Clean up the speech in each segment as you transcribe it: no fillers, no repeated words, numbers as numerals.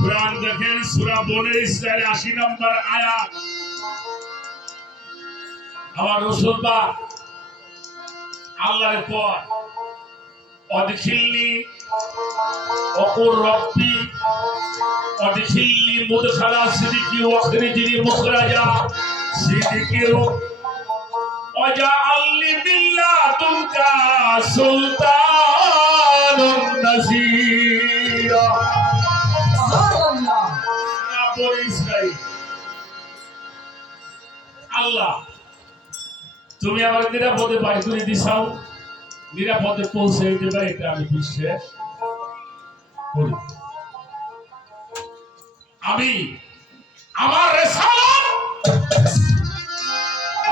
কোরআন দেখেন সূরা বনে ইসরাইল ৮০ নম্বর আয়াত। আমার রাসূল পাক আল্লাহর পর অদখিলনি অকুর রব্বি অদখিলনি মুদখালা সিদ্দিকি ওয়াখরিজনি মুখরাজা সিদ্দিকি ওয়াজআলনি বিল্লাদুনকা সুলতানুন নাসীরা। সুবহানাল্লাহ। বনি ইসরাইল আল্লাহ তুমি আমার নিরাপদে বাড়ি করে দিছাও, নিরাপদে পৌঁছে দেবে, এটা আমি বিশ্বাস করি। আমি আমার রিসালাত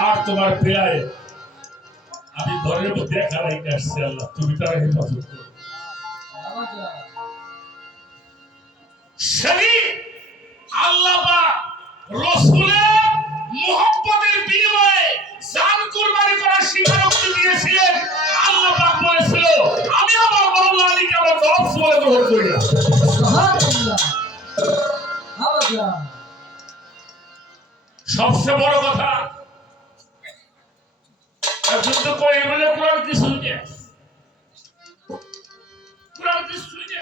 আর তোমার বেলায় আমি ঘরের মধ্যে একা রেখে আসছি। আল্লাহ তুমি তার হেফাজত করো। সেদিন আল্লাহ পাক রাসূলের মুহাব্বতের বিনিময়ে জান কুরবানি করার স্বীকারোক্তি দিয়েছিলেন। আল্লাহ পাক বলেছিল আমি আমার মাওলা আলীকে আমার নফস বলে গ্রহণ করি না। সুবহানাল্লাহ। আল্লাহ সবচেয়ে বড় কথা যুদ্ধ করে বলে কোরআন কি শুনছে, কোরআন কি শুনছে।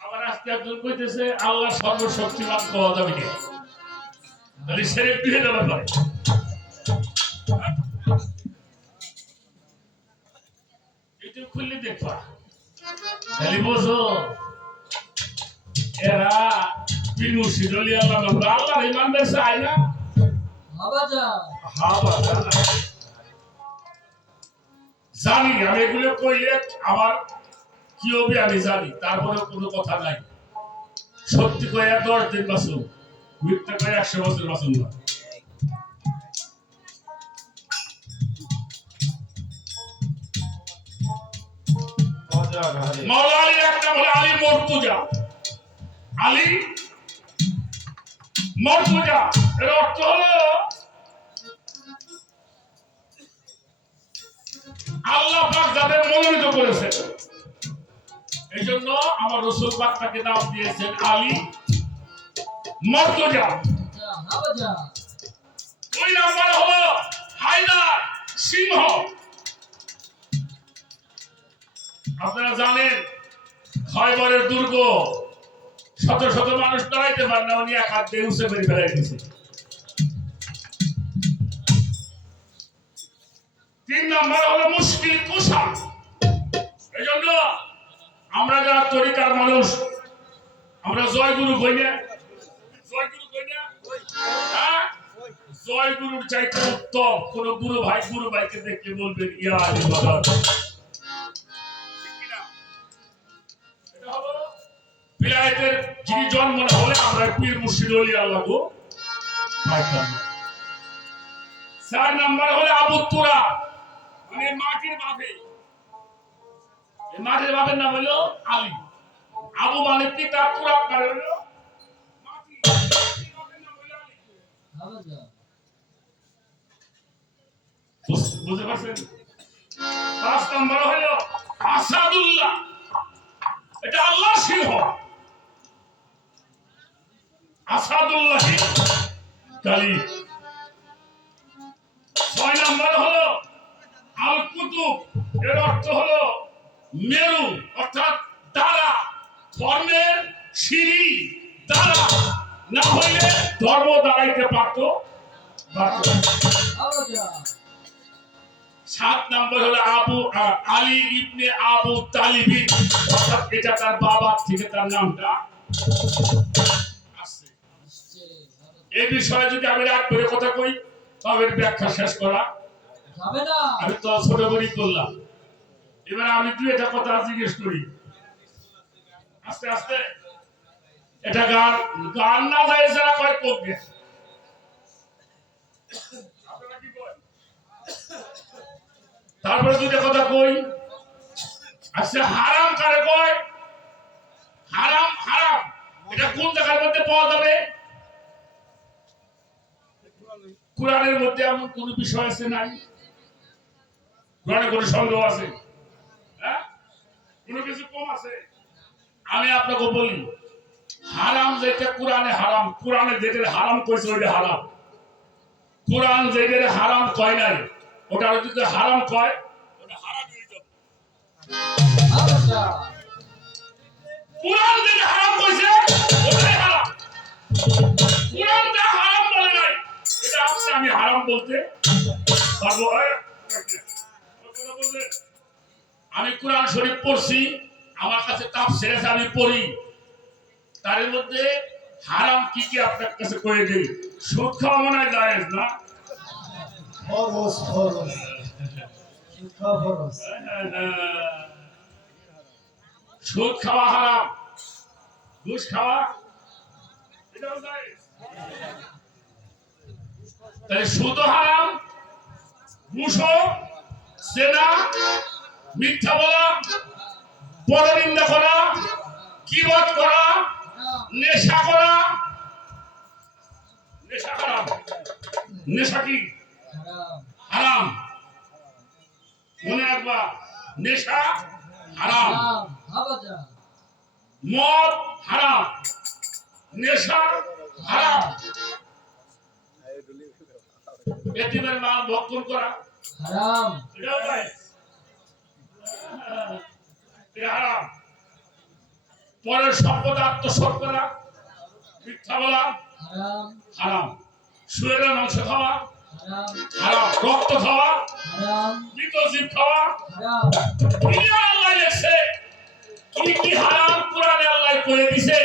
আবার আজকে একজন কইতেছে আল্লাহ সর্বশক্তিমান পাওয়া যাবে না, তাহলে সেরেক দিয়ে দেওয়া পারে। ইউটিউব খুললে দেখবা, তাহলে বোঝো এরা বিনু শিরলি আল্লাহ মানবে, আল্লাহর ইমান বেশি আয় না। জানি আমি এগুলো কইলে আমার কি হবে আমি জানি, তারপরে কোনো কথা নাই। সত্যি কয়ে 10 দিন বাঁচুন, মিথ্যা কয়ে 100 বছর বাঁচুন না। মাওলা আলীর একটা বলে আলী মর্তুজা, আলী মর্তুজা, এর অর্থ হলো আল্লাহ পাক যাদের মনোনীত করেছে। এই জন্য আমার রাসূল পাক তাকে নাম দিয়েছেন আলী মর্তুজা। দুই নাম্বার হলো হায়দার সিংহ। আপনারা জানেন খয়বরের দুর্গ শত শত মানুষ দাঁড়াইতে পারে না, উনি এক হাত দিয়ে উঁচে মেরে ফেলাই দিয়েছে। 3 নাম্বার হলো মুশকিল কুশা। এই জন্য আমরা যারা তরিকার মানুষ আমরা জয়গুরু কই না, জয়গুরু কই না, হ্যাঁ জয়গুরুর চাইতে উত্তম কোন গুরু ভাইকে দেখে বলবেন ইয়া আলী বাবা। বিলায়েতের যিনি জন্ম না হলে আমরা পীর মুর্শিদ ওলি আল্লাহ গো পাইতাম না। 4 নাম্বার হলো আবু তুরা, মানে মাটির বাপে। এই মাটির বাপের নাম হলো আলী। আবু মানে পিতা, তুরা মানে হলো মাটি, মাটির বাপের নাম হলো আলী। বুঝতে পারছেন? 5 নাম্বার হলো আসাদুল্লাহ, এটা আল্লাহর সিংহ। আসাদুল্লাহ কালী। 6 নাম্বার হলো আল কুতুব, এর অর্থ হলো মেরু, অর্থাৎ দ্বারা, ধর্মের সিঁড়ি দ্বারা না হইলে ধর্ম দাঁড়াইতে পারত। 7 নাম্বার হলো আলী ইবনে আবু তালিব, অর্থাৎ এটা তার বাবা থেকে তার নামটা আসছে। এই বিষয়ে যদি আমি রাত করে কথা কই তবে ব্যাখ্যা শেষ করা যাবে না। আমি তো ছোট করেই করলাম, এবার আমি 2টা কথা জিজ্ঞেস করি আস্তে আস্তে। এটা গান গান না যায় যারা কয় করবে, আপনারা কি কয়? তারপরে 2টা কথা কই। আচ্ছা হারাম কারে কয়? হারাম হারাম এটা কোন জায়গার মধ্যে পাওয়া যাবে? কোরআনের মধ্যে এমন কোন বিষয় আছে নাই? কোরআনে কোন সন্দেহ আছে? কোনো কিছু কম আছে? আমি আপনাকে বলি, হারাম যেটা কোরআনে হারাম, কোরআনে যেটা হারাম কইছে ওইটা হারাম। কোরআন যেটা হারাম কয় নাই, ওটা যদি হারাম কয় ওটা হারাম হয়ে যাবে। কোরআন যেটা হারাম কইছে ওটাই হারাম। কোরআন যা হারাম বলে নাই, এটা আমি হারাম বলতে পারবো? আমি কোরআন শরীফ পড়ছি, আমার কাছে তাফসীর আছে, আমি পড়ি। তার মধ্যে হারাম কি কি আপনার কাছে কয়ে দেই। সুদ খাওয়া মনে হয় জায়েজ না? সুদ খাওয়া হারাম, ঘুষ খাওয়া এটাও জায়েজ। তাহলে সুদও হারাম, ঘুষও, জেনা, মিথ্যা বলা, পরনিন্দা করা, গীবত করা, নেশা করা। নেশা হারাম। নেশা কি হারাম? মনে রাখবা, নেশা হারাম, মদ হারাম, নেশা হারাম, এতিমের মাল ভক্ষণ করা হারাম, এটাও জায়েজ। এটা হারাম। পরের সম্পদ আত্মসাৎ করা, মিথ্যা বলা হারাম, হারাম। শুয়োরের মাংস খাওয়া হারাম, রক্ত খাওয়া হারাম, মৃত জীব খাওয়া হারাম। দুনিয়া আল্লাহ লেখছে কি কি হারাম, কোরআনে আল্লাহ কয়ে দিয়েছে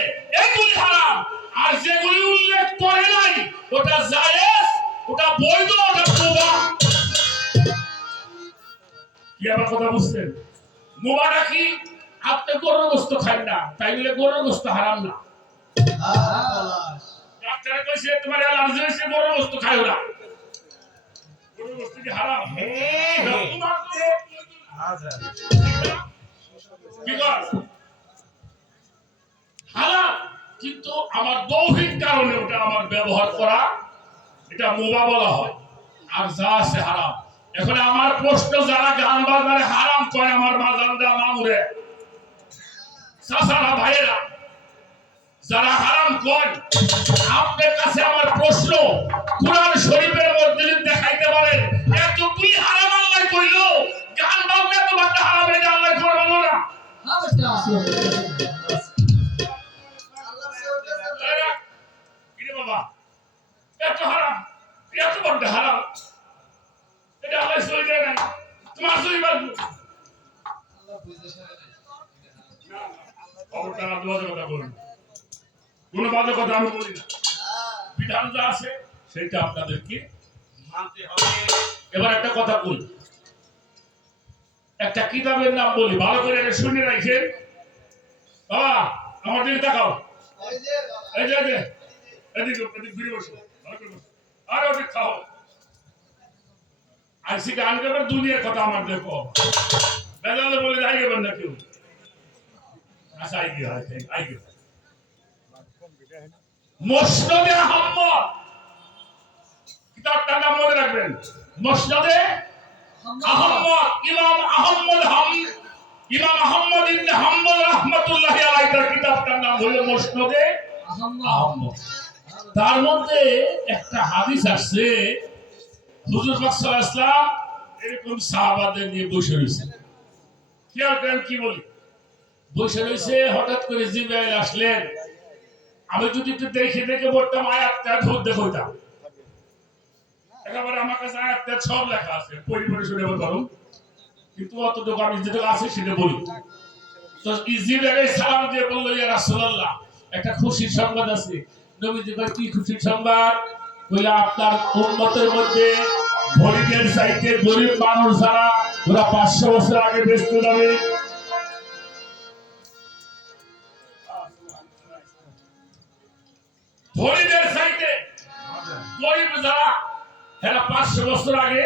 এগুলি হারাম। আর যেগুলি উল্লেখ করে নাই ওটা জায়েজ, ওটা বৈধ, ওটা মুবাহ। কি আমার কথা বুঝছেন? মুবাহটা কি? আপনি গরুর গোশত খান না, তাই বলে গরুর গোশত হারাম না। ডাক্তার কইছে তোমার অ্যালার্জি হইছে, গরুর গোশত খাইও না। গরুর গোশত কি হারাম? কি কর? হারাম, কিন্তু আমার দৌহিক কারণে ওটা আমার ব্যবহার করা, এটা মুবাহ বলা হয়। আর যা আছে হারাম। এখন আমার প্রশ্ন, যারা গান বাজনারে হারাম কয়, আমার মাজানদা মামুরে চাচারা ভাইয়েরা যারা হারাম কয়, আপনার কাছে আমার প্রশ্ন, কোরআন শরীফের মধ্যে যদি দেখাইতে পারেন এতগুলি হারাম আল্লাহ কইলো, গান বাজনা তো বাটা হারাম, এটা আল্লাহ করবে না? বাবা এত হারাম, এত বড় হারাম, এটা আল্লাহ সই দেয় না, তোমার সই বাজবো। কোন বাজে কথা আমি বলি না, বিধান যা আছে সেটা আপনাদেরকে মানতে হবে। এবার একটা কথা বলি, একটা কিতাবের নাম বলি, ভালো করে শুনে রাখেন। বাবা আমার দিকে তাকাও, এই যে এদিকে ঘুরে বসো, আর ওদিক খাও। আইসি গান গাবার দুনিয়ার কথা আমার দেখো, বেজালে বলে যাই গেবেন না কেউ। আচ্ছা আইগে মুসনাদে আহমদ, কিতাবটার নাম মনে রাখবেন, মুসনাদে আহমদ। ইমাম আহমদ ইবনে হাম্বল রাহমাতুল্লাহি আলাইহি, তার কিতাবটার নাম হলো মুসনাদে আহমদ। তার মধ্যে একটা হাদিস আছে, হুজুর পাক সাল্লাল্লাহু আলাইহি ওয়াসাল্লাম এরকম সাহাবাদের নিয়ে বসে রয়েছে। কি বলি, বসে রয়েছে, হঠাৎ করে জিবরাইল আসলেন। আমি যদি একটু দেখে বলতাম আয়াতটা ধরতে হইতাম, একেবারে আমার কাছে আয়াতটা সব লেখা আছে, পরিপরে শুনে বলতাম, কিন্তু অতটুকু আমি যেটুকু আছে সেটা বলি। তো জিবরাইল সালাম দিয়ে বলল, ইয়া রাসূলুল্লাহ, একটা খুশির সংবাদ আছে। নবীজি কয়, কি খুশির সংবাদ? কইলা, আপনার উম্মতের মধ্যে গরিবের চাইতে গরিব মানুষ যারা, ওরা 500 বছর আগে বেঁচে যাবে। গরিবের চাইতে গরিব যারা, এরা 500 বছর আগে।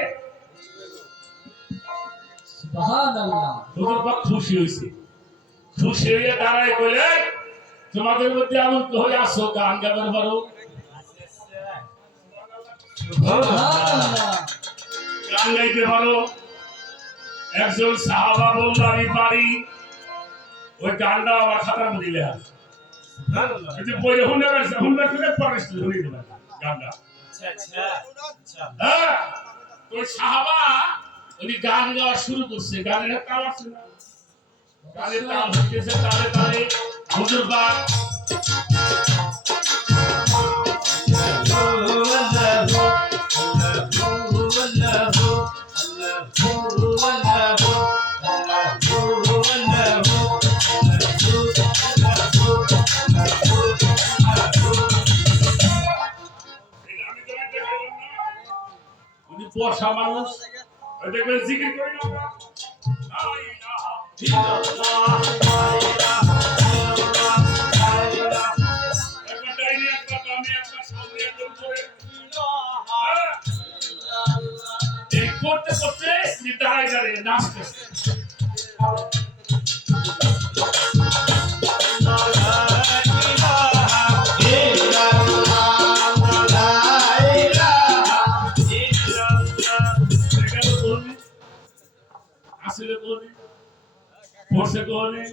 সুবহানাল্লাহ। হুজুর পাক খুশি হইছে, খুশি হয়ে দাঁড়ায় কইলেন, তোমাদের মধ্যে এমন কেউ আছো গান গাবার পারো? গান গাইতে পারো? একজন সাহাবা বলল, আমি পারি। ওই গানটা আমার খাতার মধ্যে লেখা আছে যদি বই হুন্ডার থেকে পড়াশ ধরে দিলাম গানটা হ্যাঁ তো সাহাবা উনি গান গাওয়া শুরু করছে গানের তাল আছে না গানের তাল হইতেছে তালে তালে হুজুর পাক বর্ষা মানুষ দেখবেন জিকির করি না আমরা করতে করতে দাঁড়ায় দাঁড়িয়ে নাচতেছে আসলে কোনে পড়ছে কোনে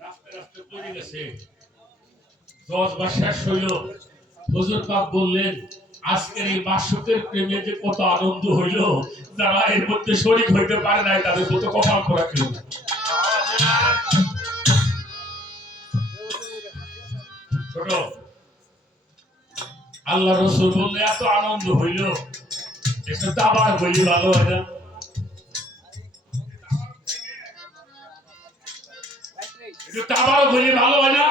নাচতে নাচতে পড়ে গেছে 10 বার শেষ হইল হুজুর পাক বললেন আজকের এই মাসুকের প্রেমে যে কত আনন্দ হইল যারা এর মধ্যে শরীক হইতে পারে নাই তাদের কত কপাল পোড়া ছিল ছোট আল্লাহ রাসূল বললে এত আনন্দ হইল একটু তাবার হইলে ভালো হয় না একটু তাবার হইলে ভালো হয় না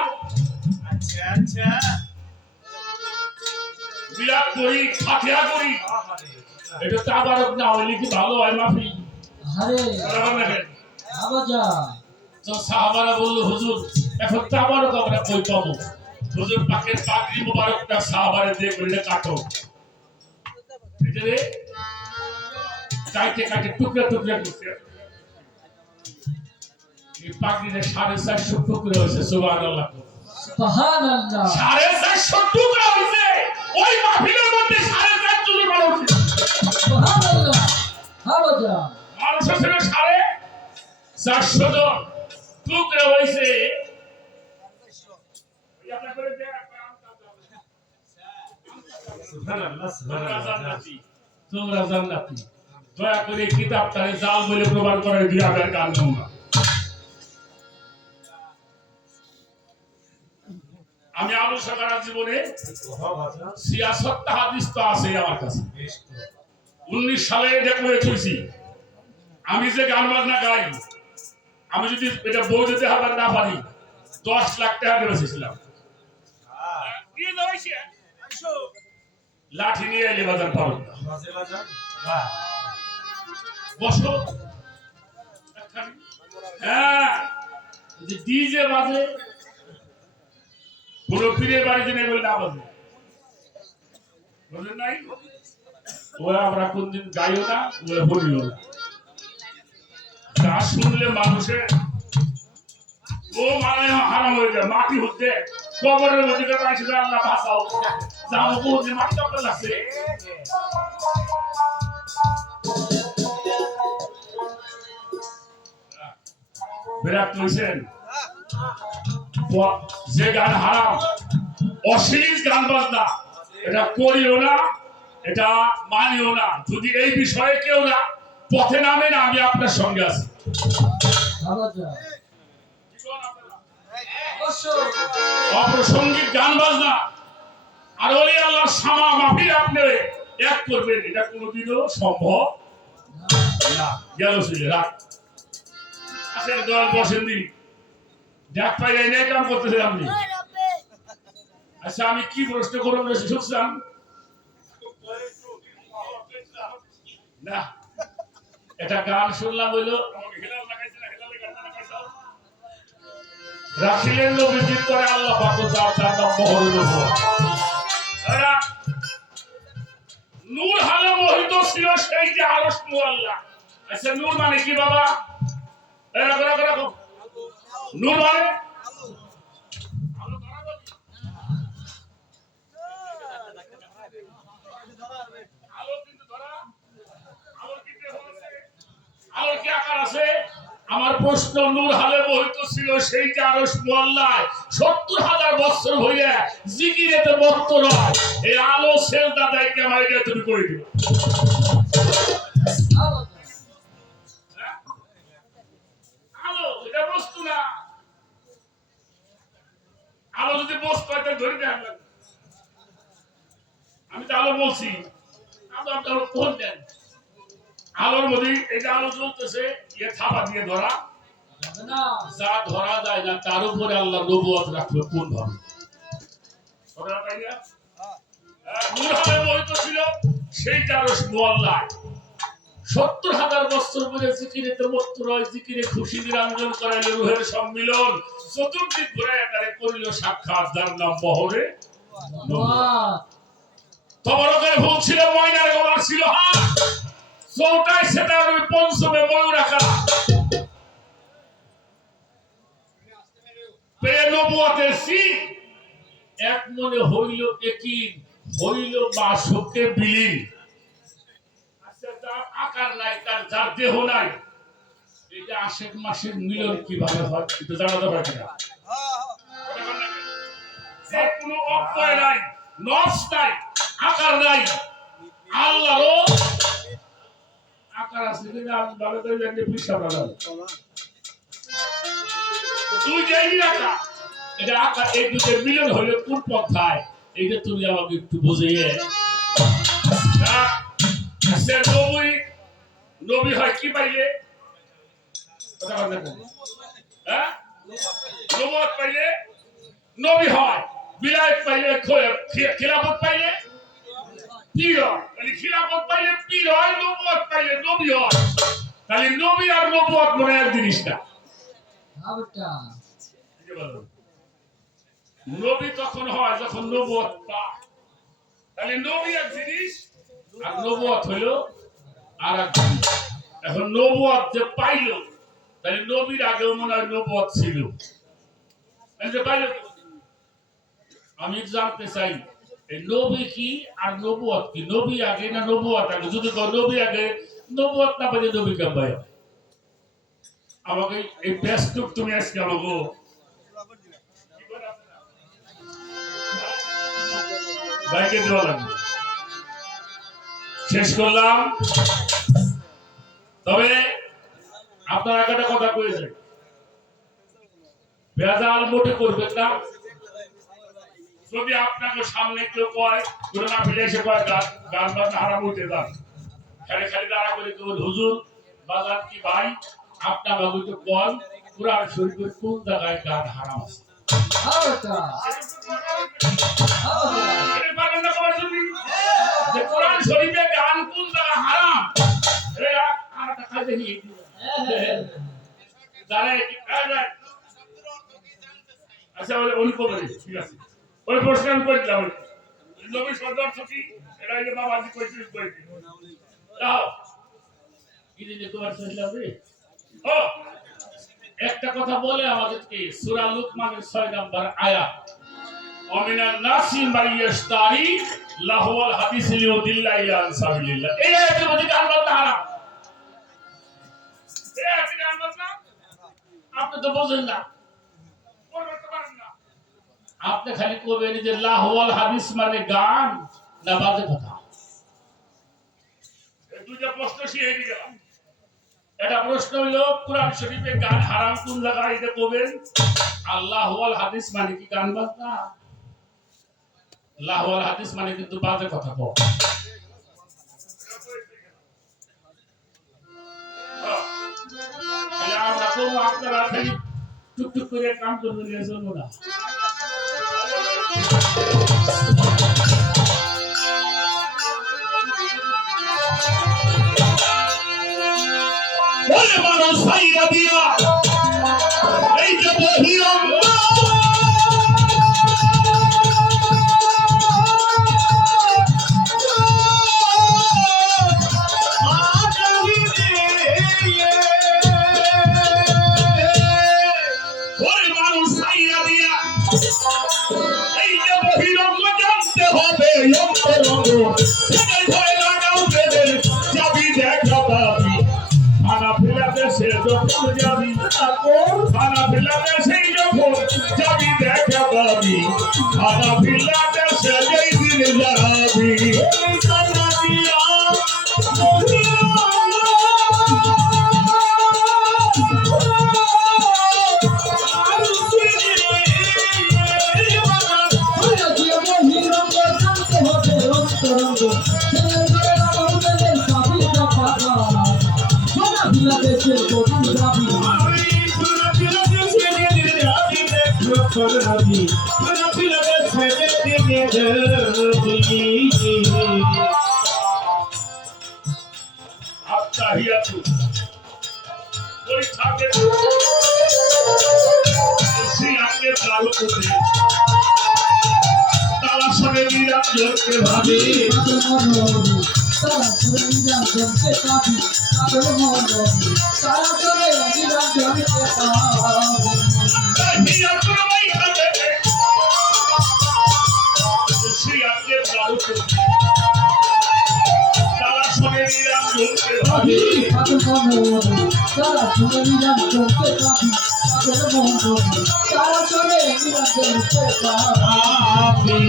আচ্ছা আচ্ছা বিরাট করি ফাতিহা করি এটা তাবারক না হইলে কি ভালো হয় মাফি আরে আবাজা তো সাহাবারা বলল হুজুর এখন তাবারক আমরা কই পাবো হুজুর পাকের পাগড়ি মোবারকটা সাহাবারে দিয়ে কইলে কাটো এটা রে কাটে কাটে টুকরা টুকরা করতে এই পাগড়িতে 450 টুকরা হইছে সুবহানাল্লাহ সুবহানাল্লাহ 450 টুকরা হইছে ওই মাহফিলের মধ্যে 450 জন মানুষ সুবহানাল্লাহ আবাজা মানুষ ছিল 450 জন টুকরা হইছে ইয়াটা করে দে সুবহানাল্লাহ সুবহানাল্লাহ তোমরা জান্নাতি দয়া করে কিতাবটারে জাল বলে প্রমাণ করার বিরাটের গান তোমরা আমি আলোচনা করার জীবনে সিয়াসত হাদিস তো আছে আমার কাছে 19 সালে ডেকোরেট হইছি আমি যে গান বাজনা গাই আমি যদি এটা বউ দিতে হবে না পারি 10 লাখ টাকা দিয়েছিলাম কি হইছে লাঠি নিয়ে এলে বাজার পাবো বাহ বসো হ্যাঁ যে ডিজে বাজে পুরো পীরের বাড়িতে নেই বলে না বাজে বুঝলেন নাই ওরা আমরা কোনদিন গাইও না ওরা বলিও না যা শুনলে মানুষের ও মানে হারাম হয়ে যায় মাটি হচ্ছে কবরের মধ্যে পাইছিল আল্লাহ বাঁচাও যাও বলছে মাটি তো লাগছে বিরাট কইছেন যে গান হারাম অশ্লীল গান বাজনা এটা করিও না এটা মানিও না যদি এই বিষয়ে কেউ না পথে নামে না আমি আপনার সঙ্গে আছি অপ্রাসঙ্গিক গান বাজনা আর ওলি আল্লাহর সামা মাহফিল আপনি এক করবেন এটা কোনোদিনও সম্ভব না গেল ছিল রাখ আসেন দল বসেন দিন দেখ পাই এই কাম করতেছে আপনি আচ্ছা আমি কি প্রশ্ন করব শুনছিলাম না এটা গান শুনলাম হইলো রাখিলেন নবীজি করে আল্লাহ পাক তার নাম মোহরের উপর নূর হালে মোহিত ছিল সেই যে আরশ মুআল্লা আচ্ছা নূর মানে কি বাবা রাখো নূর মানে আলো কিন্তু ধরা আলো কিন্তু হচ্ছে আমার প্রশ্ন, নূর হালে বহিত ছিল সেই যে আরশ মোয়াল্লায় ৭০,০০০ বছর হইলে জিকিরেতে মত্ত নয়, এই আলো সেজদা দেয় কেমন তুমি করে দিও। আলো এটা বস্তু না, আলো যদি বস্তু হয় তাহলে ধরে দেন। আমি তো আলো বলছি, আপনার কোন দেন আলোর মধ্যে এই যে আলো জ্বলতেছে, এ থাপা দিয়ে ধরা যা ধরা যায় না, তার উপরে আল্লাহ নবুয়ত রাখলো কোন ভাবে? নূর হালে বহিত ছিল সেই আরশ মোয়াল্লায় ৭০,০০০ বছর পরে জিকিরেতে মত্ত রয়, জিকিরে খুশি নিরঞ্জন করাইল রূহের সম্মিলন, চতুর্দিক ঘুরাইয়া তারে করিল সাক্ষাৎ, যার নাম বহরে তবরকের ভুল ছিল, ময়নার গলার ছিল হাত, চৌটায় সেটা পঞ্চমে ময়ূর আঁকা, পেয়ে নবুয়তের সিং এক মনে হইল একিন, হইল মাসুকে বিলীন। যার আকার নাই, তার যার দেহ নাই, এই যে আশেক মাসের মিলন কিভাবে হয় এটা জানা দরকার কিনা? যে কোনো অক্ষয় নাই, নফস নাই, আকার নাই, আল্লাহরও আকার আছে কিনা আমি ভালো করে জানি, পিছা বানাবো তুই যাইনি আকার, এটা আকার, এই দুটো মিলন হইলে কোন পথায়, এইটা তুমি আমাকে একটু বুঝিয়ে। নবী হয় কি পাইলে? নবুয়ত পাইলে নবী হয়, বিলায়ত পাইলে খিলাফত পাইলে পীর হয়, তাহলে খিলাফত পাইলে পীর হয়, নবুয়ত পাইলে নবী হয়। তাহলে নবী আর নবুয়ত মনে এক জিনিস না। নবী তখন হয় যখন নবুয়ত পায়, তাহলে নবী এক জিনিস আর নবুয়ত হলো আর এক জিনিস। এখন নবুয়ত যে পাইল, তাহলে নবীর আগেও মনে হয় নবুয়ত ছিল। আমি জানতে চাই এই নবী কি আর নবুয়ত কি? নবী আগে না নবুয়ত আগে? যদি নবী আগে, নবুয়ত না পাইলে নবী কেমন ভাই? আমাকে এই বেস্টুক তুমি আজকে আমাকে ভাইকে দেওয়া লাগবে। শেষ করলাম, তবে আপনার একটা কথা কয়েছে, ভেজাল মোটে করবেন না। যদি আপনাকে সামনে কেউ কয় না ফিরে এসে কয় গান বাজনা হারাম হইতে যান, খালি খালি দাঁড়া করে কেবল হুজুর বাজার কি ভাই আপনার বাবুকে বল কুরআন শরীফের কোন জায়গায় গান হারাম আছে? যে কোরআন শরীফে গান কোন জায়গা হারাম, আচ্ছা উনি কবে? ঠিক আছে, ওই প্রশ্ন আমি করে দিলাম। নবী সর্দার সখী এটা যে বাবাজি কইছিল কইছিল দাও কি দিনে তোমার শুনলাম রে। ও একটা কথা বলে আমাদেরকে, সূরা লুকমানের 6 নম্বর আয়াত, ওমিনান নাসি মাইয়াশতারি লাহুল হাদিস লিউদিল্লা ইলা সাবিলিল্লাহ, এই আয়াতের মধ্যে গান বাজনা হারাম। এই আয়াতে গান বাজনা আপনি তো বোঝেন না, বলতে পারেন না। আপনি খালি কবেন যে লাহুল হাদিস মানে গান না বাজে কথা। এই দুইটা প্রশ্ন শিখে গেলাম। এটা প্রশ্ন হলো কুরআন শরীফে গান হারাম কোন জায়গায়, এটা কবেন। আল্লাহুল হাদিস মানে কি গান বাজনা? আল্লাহুল হাদিস মানে কিন্তু বাজে কথা কও। তাহলে আমরা তো আপনারা খালি টুকটুক করে কাম করবেন, এজন্য না। বলে মানুষ সাইরা দিয়া এই যে বহিরঙ্গ জানতে হবে অন্তরঙ্গ ভয় লাগাও দেবে যাবি দেখা পাবি আনা ফেরাতে দেশে যখন যাবি খানা পিলা দেশে যখন যাবি দেখা পাবি খানা পিলা দেশে যেই দিন যাবি আত্মাহিয়াতু ওই থাকে সেই আগে দারু করে তারা সবে নিরাম জোরকে ভাবি তারা সবে নিরাম জোরকে ভাবি তাদের মন তারা সবে নিরাম জোরকে ভাবি সেই আগে দারু করে তারা সবে নিরাম জোরকে ভাবি তাদের মন তারা সবে নিরাম জোরকে ভাবি তাদের মন তারা সবে নিরাম জোরকে ভাবি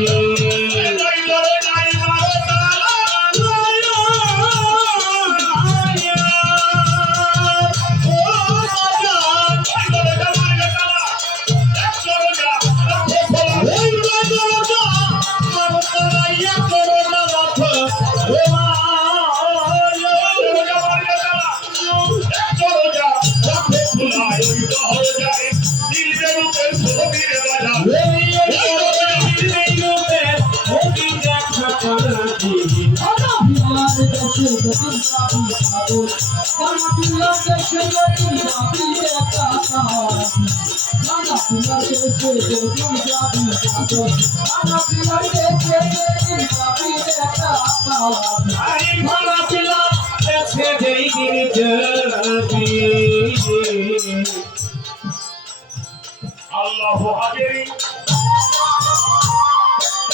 আল্লাহু হাজিরি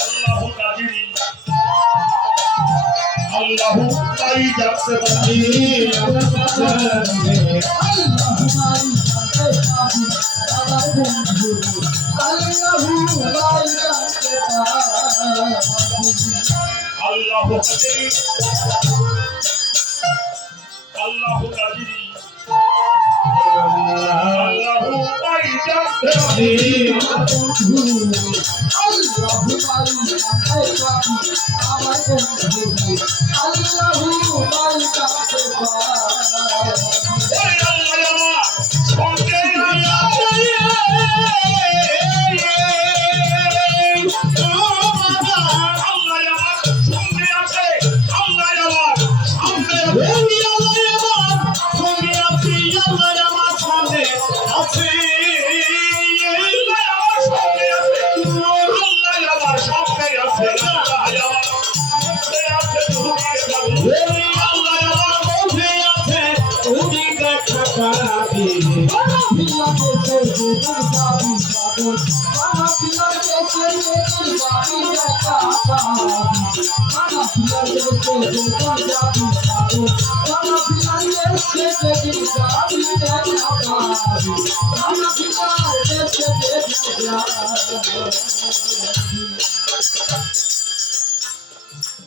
আল্লাহু নাজিরি আল্লাহু তাই যাচ্ছে বাকি আল্লাহু হাজিরি আল্লাহু নাজিরি আল্লাহু তাই যাচ্ছে বাকি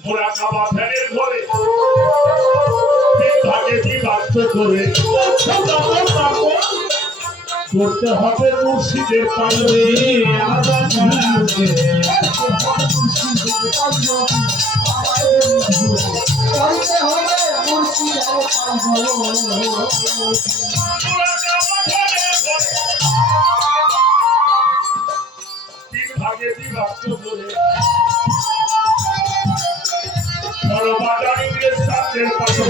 মোরাকাবা ফেরের ঘরে ভাগে বিভক্ত করে করতে হবে মুর্শিদের পায়ে আজাদ করতে হবে মুর্শিদের তিন ভাগে বিভক্ত করে বড়বাজারের সাথে পাশে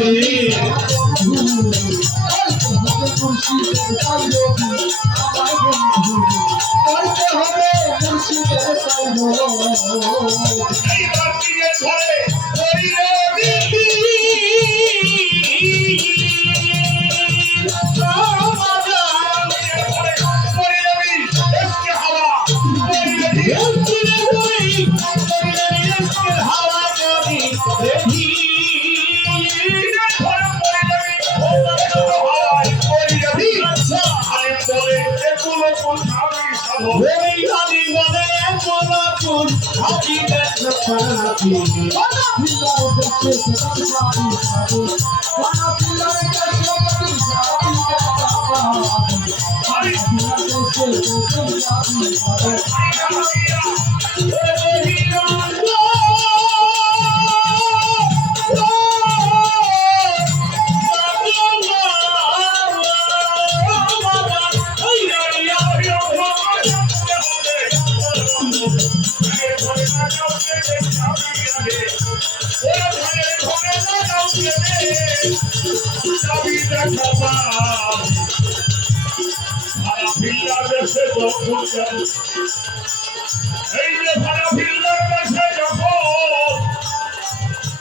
এই যে ভাড়া ফিল্ডার কাছে যখন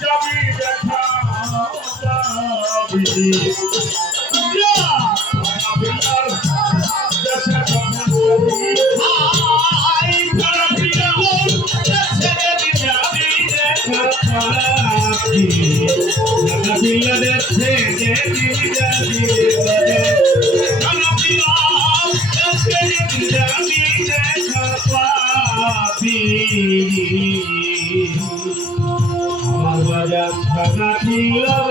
যাবি দেখা পাবি ভাড়া ফিল্ডার দেশে যখন ভাড়া ফিল্ডার আমার বাজার থানা ছিল